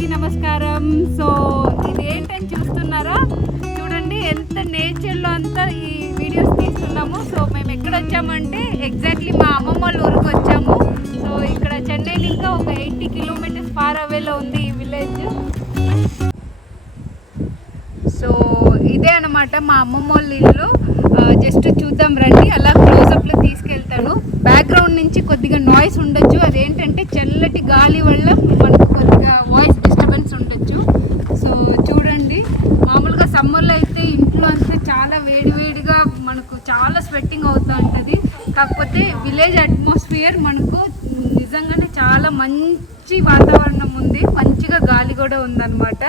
అందరికీ నమస్కారం. సో ఇది ఏంటని చూస్తున్నారా, చూడండి ఎంత నేచర్లో అంతా ఈ వీడియోస్ తీస్తున్నాము. సో మేము ఎక్కడ వచ్చామంటే ఎగ్జాక్ట్లీ మా అమ్మమ్మ వాళ్ళ ఊరికి వచ్చాము. సో ఇక్కడ చెన్నై ఇంకా ఒక 80 కిలోమీటర్స్ ఫార్ అవేలో ఉంది ఈ విలేజ్. సో ఇదే అన్నమాట మా అమ్మమ్మ వాళ్ళ ఇల్లు. జస్ట్ చూద్దాం రండి, అలా క్లోజప్లో తీసుకెళ్తాను. బ్యాక్గ్రౌండ్ నుంచి కొద్దిగా నాయిస్ ఉండొచ్చు, అదేంటంటే చల్లటి గాలి వల్ల మనకు కొద్దిగా వాయిస్ డిస్టర్బెన్స్ ఉండొచ్చు. సో చూడండి, మామూలుగా సమ్మర్లో అయితే ఇంట్లో అంతా చాలా వేడివేడిగా మనకు చాలా స్వెట్టింగ్ అవుతూ ఉంటుంది. కాకపోతే విలేజ్ అట్మాస్ఫియర్ మనకు నిజంగానే చాలా మంచి వాతావరణం ఉంది, మంచిగా గాలి కూడా ఉందన్నమాట.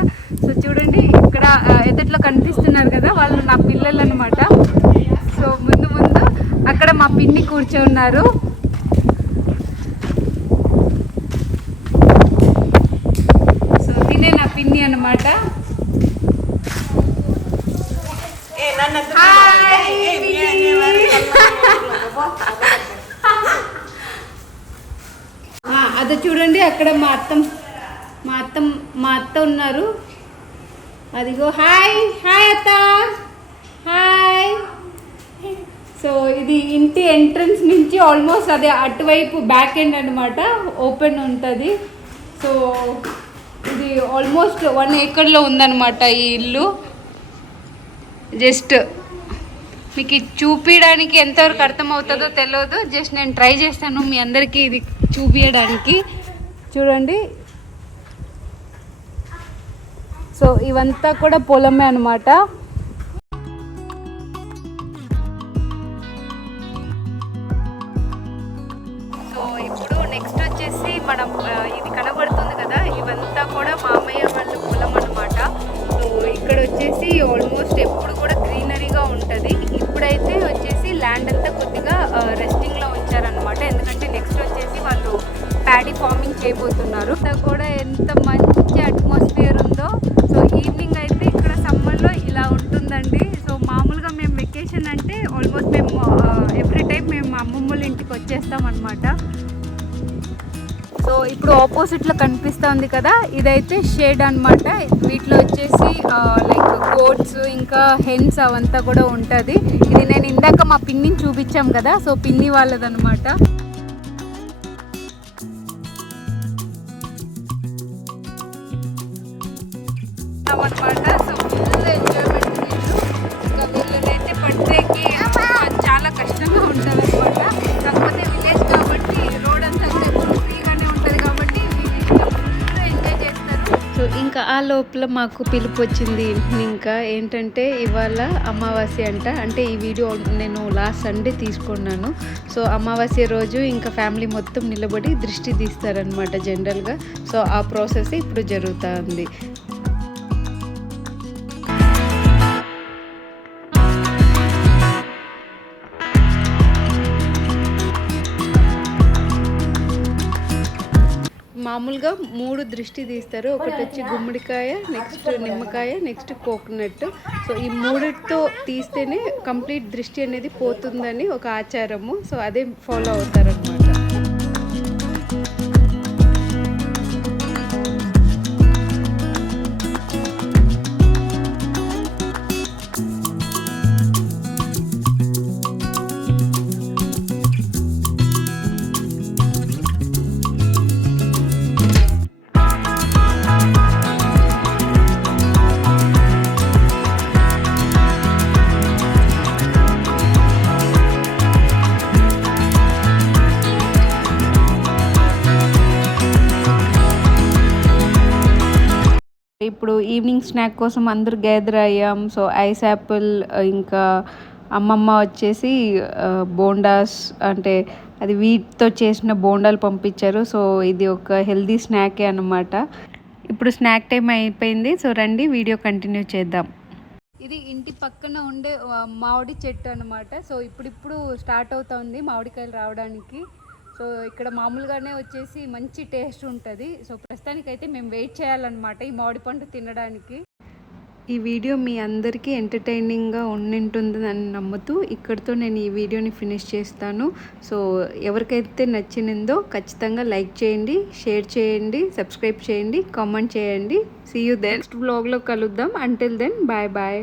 సో చూడండి, ఇక్కడ ఎదుట్లో కనిపిస్తున్నారు కదా, వాళ్ళు నా పిల్లలు అనమాట. సో ముందు అక్కడ మా పిన్ని కూర్చోన్నారు. సో తినే నా పిన్ని అనమాట. అది చూడండి, అక్కడ మా అత్త ఉన్నారు. అదిగో హాయ్ హాయ్ అత్త, హాయ్. సో ఇది ఇంటి ఎంట్రన్స్ నుంచి ఆల్మోస్ట్ అదే అటువైపు బ్యాక్ ఎండ్ అనమాట, ఓపెన్ ఉంటుంది. సో ఇది ఆల్మోస్ట్ 1 ఏకర్లో ఉందన్నమాట ఈ ఇల్లు. జస్ట్ మీకు ఇది చూపించడానికి ఎంతవరకు అర్థమవుతుందో తెలియదు, జస్ట్ నేను ట్రై చేస్తాను మీ అందరికీ ఇది చూపించడానికి. చూడండి, సో ఇవంతా కూడా పొలమే అనమాట. సో ఇప్పుడు నెక్స్ట్ వచ్చేసి మనం ఇది కనబడుతుంది కదా, ఇవంతా కూడా మా అమ్మయ్య వాళ్ళ పొలం అనమాట. సో ఇక్కడ వచ్చేసి ఆల్మోస్ట్ ఎప్పుడు కూడా గ్రీనరీగా ఉంటుంది. ఇప్పుడైతే వచ్చేసి ల్యాండ్ అంతా కొద్దిగా రెస్టింగ్లో ఉంచారనమాట, ఎందుకంటే నెక్స్ట్ వచ్చేసి వాళ్ళు ప్యాడీ ఫార్మింగ్ చేయబోతున్నారు. కూడా ఎంత మంచి అట్మాస్ఫియర్ ఉందో. సో ఈవినింగ్ అయితే ఇక్కడ సమ్మర్లో ఇలా ఉంటుందండి. సో మామూలుగా మేము వెకేషన్ అంటే ఆల్మోస్ట్ మేము ఎవ్రీ టైం మేము మా అమ్మమ్మ వాళ్ళ ఇంటికి వచ్చేస్తాం అనమాట. సో ఇప్పుడు ఆపోజిట్లో కనిపిస్తుంది కదా, ఇదైతే షేడ్ అనమాట. వీటిలో వచ్చేసి లైక్ గోట్స్ ఇంకా హెన్స్ అవంతా కూడా ఉంటుంది. ఇది నేను ఇందాక మా పిన్నిని చూపించాం కదా, సో పిన్ని వాళ్ళదనమాట. అనమాట. సో ఫుల్ ఎంజాయ్మెంట్ వీళ్ళు. ఇంకా వీళ్ళనైతే పట్టేకి చాలా కష్టంగా ఉంటుంది అనమాట. కాకపోతే విలేజ్ కాబట్టి రోడ్ అంతా కూడా ఎప్పుడు ఫ్రీగానే ఉంటుంది కాబట్టి వీళ్ళు ఫుల్ ఎంజాయ్ చేస్తారు. సో ఇంకా ఆ లోపల మాకు పిలుపు వచ్చింది. ఇంకా ఏంటంటే ఇవాళ అమావాస్య అంట. అంటే ఈ వీడియో నేను లాస్ట్ సండే తీసుకున్నాను. సో అమావాస్య రోజు ఇంకా ఫ్యామిలీ మొత్తం నిలబడి దృష్టి తీస్తారనమాట జనరల్గా. సో ఆ ప్రాసెస్ ఇప్పుడు జరుగుతూ ఉంది. మామూలుగా 3 దృష్టి తీస్తారు. ఒకటి వచ్చి గుమ్మడికాయ, నెక్స్ట్ నిమ్మకాయ, నెక్స్ట్ కోకోనట్. సో ఈ 3తో తీస్తేనే కంప్లీట్ దృష్టి అనేది పోతుందని ఒక ఆచారము. సో అదే ఫాలో అవుతారనమాట. ఇప్పుడు ఈవినింగ్ స్నాక్ కోసం అందరూ గ్యాదర్ అయ్యాం. సో ఐస్ యాపిల్, ఇంకా అమ్మమ్మ వచ్చేసి బోండాస్, అంటే అది వీటితో చేసిన బోండాలు పంపించారు. సో ఇది ఒక హెల్దీ స్నాకే అన్నమాట. ఇప్పుడు స్నాక్ టైం అయిపోయింది. సో రండి వీడియో కంటిన్యూ చేద్దాం. ఇది ఇంటి పక్కన ఉండే మామిడి చెట్టు అనమాట. సో ఇప్పుడు స్టార్ట్ అవుతుంది మామిడికాయలు రావడానికి. సో ఇక్కడ మామూలుగానే వచ్చేసి మంచి టేస్ట్ ఉంటుంది. సో ప్రస్తుతానికైతే మేము వెయిట్ చేయాలన్నమాట ఈ మామిడి పండు తినడానికి. ఈ వీడియో మీ అందరికీ ఎంటర్టైనింగ్గా ఉంటుందని నమ్ముతూ ఇక్కడితో నేను ఈ వీడియోని ఫినిష్ చేస్తాను. సో ఎవరికైతే నచ్చినందో ఖచ్చితంగా లైక్ చేయండి, షేర్ చేయండి, సబ్స్క్రైబ్ చేయండి, కామెంట్ చేయండి. సీ యూ దెన్ నెక్స్ట్ వ్లాగ్లో కలుద్దాం. Until then bye bye.